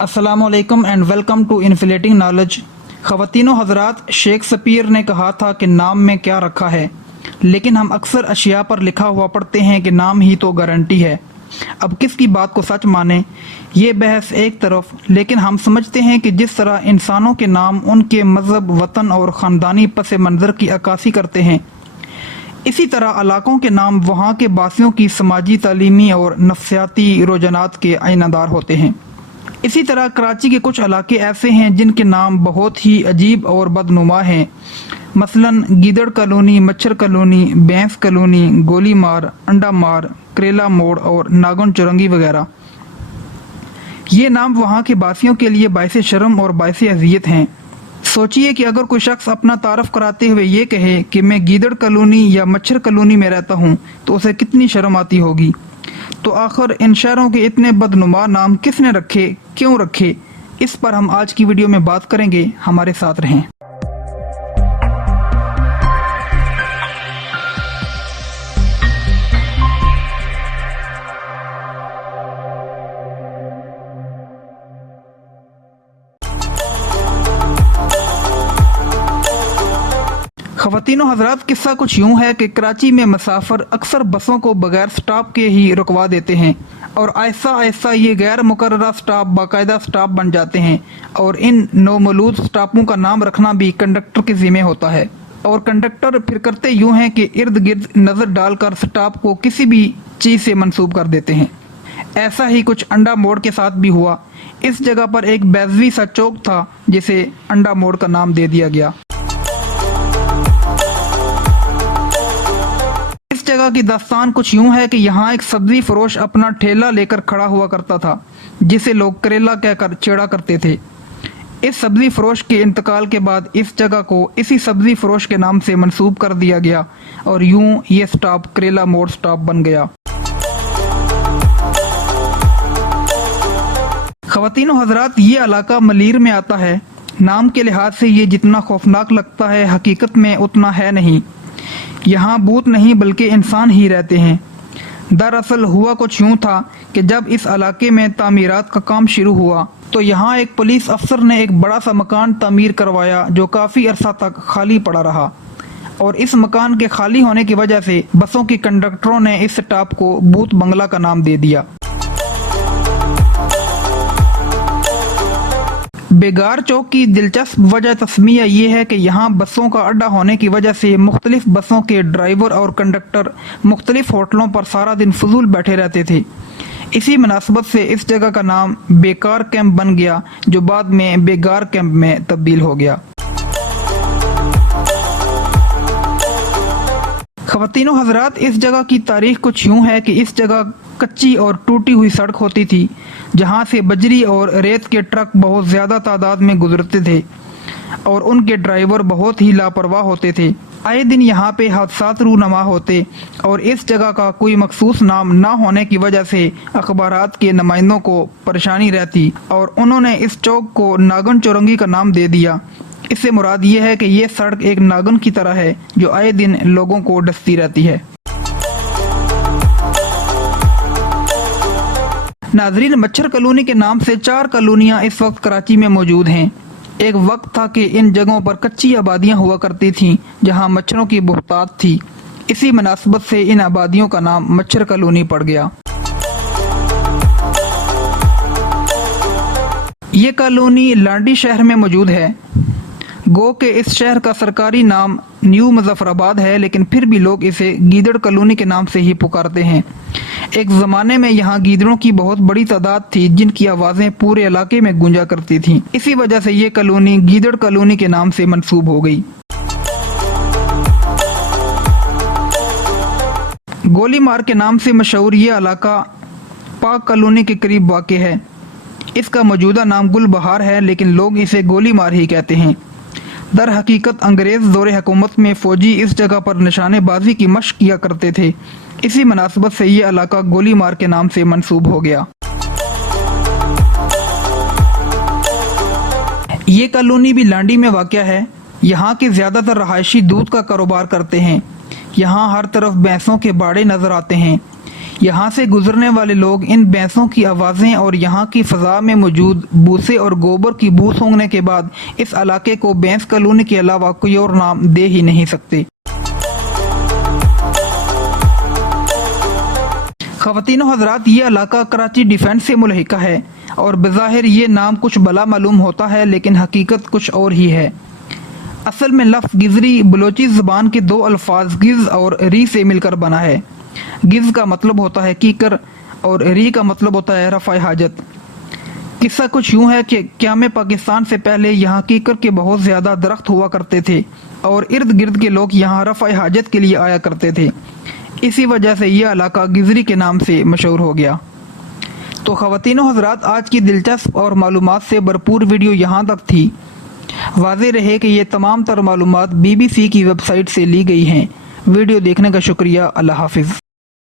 अस्सलाम वालेकुम and welcome to inflating knowledge. ख़वातीनो हज़रात, शेक्सपियर ने कहा था कि नाम में क्या रखा है, लेकिन हम अक्सर अशिया पर लिखा हुआ पढ़ते हैं कि नाम ही तो गारंटी है। अब किसकी बात को सच माने, ये बहस एक तरफ, लेकिन हम समझते हैं कि जिस तरह इंसानों के नाम उनके मज़हब, वतन और ख़ानदानी पस मंज़र की अक्कासी करते हैं, इसी तरह इलाक़ों के नाम वहाँ के बासियों की समाजी, तालीमी और नफ्सियाती रुझानात के आइनादार होते हैं। इसी तरह कराची के कुछ इलाके ऐसे हैं जिनके नाम बहुत ही अजीब और बदनुमा हैं। मसलन गीदड़ कॉलोनी, मच्छर कॉलोनी, भैंस कॉलोनी, गोली मार, अंडा मार, करेला मोड़ और नागन चुरंगी वगैरह। ये नाम वहाँ के बासियों के लिए बाइस शर्म और बाइस अजियत हैं। सोचिए कि अगर कोई शख्स अपना तारफ़ कराते हुए ये कहे कि मैं गीदड़ कॉलोनी या मच्छर कॉलोनी में रहता हूँ, तो उसे कितनी शर्म आती होगी। तो आखिर इन शहरों के इतने बदनुमा नाम किसने रखे, क्यों रखे, इस पर हम आज की वीडियो में बात करेंगे। हमारे साथ रहें। ख़वातीनो हज़रात, किस्सा कुछ यूँ है कि कराची में मुसाफिर अक्सर बसों को बगैर स्टॉप के ही रुकवा देते हैं और आहिस्ता आहिस्ता ये गैर मुकर्ररा स्टॉप बाकायदा स्टॉप बन जाते हैं और इन नौमौलूद स्टॉपों का नाम रखना भी कंडक्टर के ज़िम्मे होता है। और कंडक्टर फिर करते यूँ हैं कि इर्द गिर्द नज़र डालकर स्टॉप को किसी भी चीज़ से मंसूब कर देते हैं। ऐसा ही कुछ अंडा मोड़ के साथ भी हुआ। इस जगह पर एक बैजवी सा चौक था जिसे अंडा मोड़ का नाम दे दिया गया। जगह की दास्तान कुछ यूं है कि यहाँ एक सब्जी फरोश अपना ठेला लेकर खड़ा हुआ करता था, जिसे लोग करेला कहकर छेड़ा करते थे। इस सब्जी फरोश के इंतकाल के बाद इस जगह को इसी सब्जी फरोश के नाम से मंसूब कर दिया गया और यूं ये स्टॉप करेला मोड़ स्टॉप बन गया। ख़वातीनो हज़रात, ये इलाका मलीर में आता है। नाम के लिहाज से ये जितना खौफनाक लगता है, हकीकत में उतना है नहीं। यहाँ भूत नहीं बल्कि इंसान ही रहते हैं। दरअसल हुआ कुछ यूँ था कि जब इस इलाके में तामीरात का काम शुरू हुआ तो यहाँ एक पुलिस अफसर ने एक बड़ा सा मकान तामीर करवाया जो काफ़ी अरसा तक खाली पड़ा रहा। और इस मकान के खाली होने की वजह से बसों के कंडक्टरों ने इस स्टॉप को भूत बंगला का नाम दे दिया। बेगार चौक की दिलचस्प वजह तस्मिया ये है कि यहाँ बसों का अड्डा होने की वजह से मुख्तलिफ बसों के ड्राइवर और कंडक्टर मुख्तलिफ होटलों पर सारा दिन फजूल बैठे रहते थे। इसी मुनासबत से इस जगह का नाम बेकार कैंप बन गया, जो बाद में बेगार कैंप में तब्दील हो गया। ख़वातीनो हज़रात, इस जगह की तारीख कुछ यूँ है कि इस जगह कच्ची और टूटी हुई सड़क होती थी, जहाँ से बजरी और रेत के ट्रक बहुत ज़्यादा तादाद में गुजरते थे और उनके ड्राइवर बहुत ही लापरवाह होते थे। आए दिन यहाँ पे हादसात रूनमा होते और इस जगह का कोई मखसूस नाम ना होने की वजह से अखबारात के नुमाइंदों को परेशानी रहती और उन्होंने इस चौक को नागन चुरंगी का नाम दे दिया। इससे मुराद ये है कि ये सड़क एक नागन की तरह है जो आए दिन लोगों को डसती रहती है। नाजरीन, मच्छर कॉलोनी के नाम से 4 कॉलोनियाँ इस वक्त कराची में मौजूद हैं। एक वक्त था कि इन जगहों पर कच्ची आबादियाँ हुआ करती थीं जहाँ मच्छरों की बहुतात थी। इसी मुनासबत से इन आबादियों का नाम मच्छर कॉलोनी पड़ गया। ये कॉलोनी लांडी शहर में मौजूद है। गो के इस शहर का सरकारी नाम न्यू मुजफ्फराबाद है, लेकिन फिर भी लोग इसे गीदड़ कॉलोनी के नाम से ही पुकारते हैं। एक ज़माने में यहाँ गीदड़ों की बहुत बड़ी तादाद थी जिनकी आवाज़ें पूरे इलाके में गूंजा करती थीं। इसी वजह से ये कॉलोनी गीदड़ कॉलोनी के नाम से मंसूब हो गई। गोली मार के नाम से मशहूर ये इलाका पाक कॉलोनी के करीब वाक़ है। इसका मौजूदा नाम गुल बहार है, लेकिन लोग इसे गोली मार ही कहते हैं। दर हकीकत अंग्रेज़ दौरे हुकूमत में फ़ौजी इस जगह पर निशानेबाजी की मशक किया करते थे। इसी मुनासबत से ये इलाका गोली मार के नाम से मंसूब हो गया। ये कॉलोनी भी लांडी में वाक़या है। यहाँ के ज़्यादातर रहायशी दूध का कारोबार करते हैं। यहाँ हर तरफ भैंसों के बाड़े नज़र आते हैं। یہاں سے گزرنے والے لوگ ان بھینسوں کی آوازیں اور یہاں کی فضا میں موجود بوسے اور گوبر کی بو سونگھنے کے بعد اس علاقے کو بھینس کالونی کے علاوہ کوئی اور نام دے ہی نہیں سکتے۔ خواتین و حضرات، یہ علاقہ کراچی ڈیفنس سے ملحقہ ہے اور بظاہر یہ نام کچھ بلا معلوم ہوتا ہے، لیکن حقیقت کچھ اور ہی ہے۔ اصل میں لفظ گزری بلوچی زبان کے دو الفاظ گز اور ری سے مل کر بنا ہے۔ گز کا مطلب ہوتا ہے کیکر اور ری کا مطلب ہوتا ہے رفع حاجت۔ قصہ کچھ یوں ہے کہ قیام پاکستان سے پہلے یہاں کیکر کے بہت زیادہ درخت ہوا کرتے تھے اور ارد گرد کے لوگ یہاں رفع حاجت کے لیے آیا کرتے تھے۔ اسی وجہ سے یہ علاقہ گزری کے نام سے مشہور ہو گیا۔ تو خواتین و حضرات، آج کی دلچسپ اور معلومات سے بھرپور ویڈیو یہاں تک تھی۔ واضح رہے کہ یہ تمام تر معلومات BBC کی ویب سائٹ سے لی گئی ہیں۔ ویڈیو دیکھنے کا شکریہ۔ اللہ حافظ۔